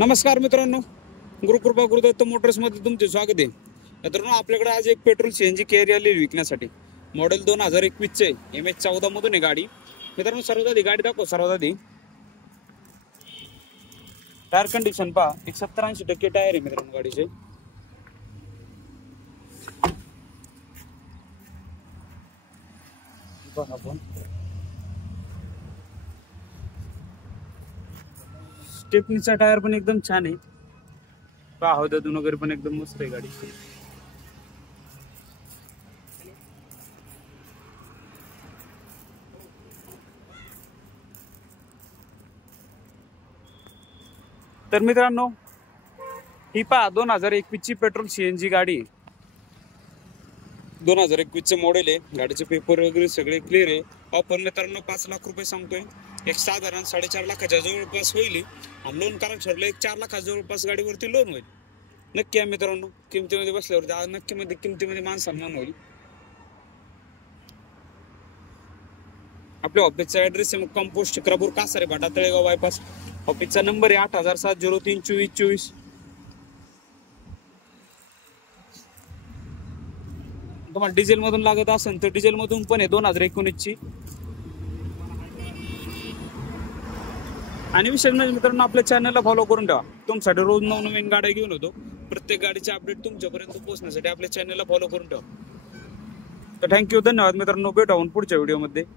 नमस्कार मित्रांनो, गुरुकृपा गुरुदत्त मोटर्समध्ये तुमचे स्वागत आहे. मित्रांनो, आपल्याकडे आज एक पेट्रोल सीएनजी कॅरियर आली विकण्यासाठी. मॉडेल 2021 चे MS14 मधून आहे गाडी. मित्रांनो, सर्वात आधी गाडी दाखव. सर्वात आधी टायर कंडिशन पहा. एक 70-80% टायर आहे मित्रांनो गाडीचे. पहा आपण स्टेपनीचा टायर पण एकदम छान आहे. पहा दादून वगैरे पण एकदम मस्त आहे गाडी. तर मित्रांनो, ही पहा 2021 ची पेट्रोल सीएनजी गाडी. 2021 चे मॉडेल आहे. गाडीचे पेपर वगैरे सगळे क्लिअर आहे. ऑफर मित्रांनो 5 लाख रुपये सांगतोय. एक साधारण 4.5 लाखाच्या जवळपास होईल. आणि लोन कारण ठरलं 4 लाखाच्या जवळपास गाडीवरती लोन होईल. नक्की आहे मित्रांनो, किमतीमध्ये बसल्यावरती नक्की किमतीमध्ये मान सन्मान होईल. आपल्या ऑफिसचा ऍड्रेस आहे मुक्काम पोस्ट शिक्रापूर, कासारे भाटा, तळेगाव बायपास. ऑफिसचा नंबर आहे 8007032424. तुम्हाला डिझेल मधून लागत असेल तर डिझेल मधून पण आहे 2019 ची. आणि विशेष म्हणजे मित्रांनो, आपल्या चॅनलला फॉलो करून ठेवा. तुमच्यासाठी रोज नवनवीन गाड्या घेऊन होतो. प्रत्येक गाडीचे अपडेट तुमच्यापर्यंत पोहोचण्यासाठी आपल्या चॅनलला फॉलो करून ठेवा. तर थँक्यू, धन्यवाद मित्रांनो. भेटू आपण पुढच्या व्हिडिओमध्ये.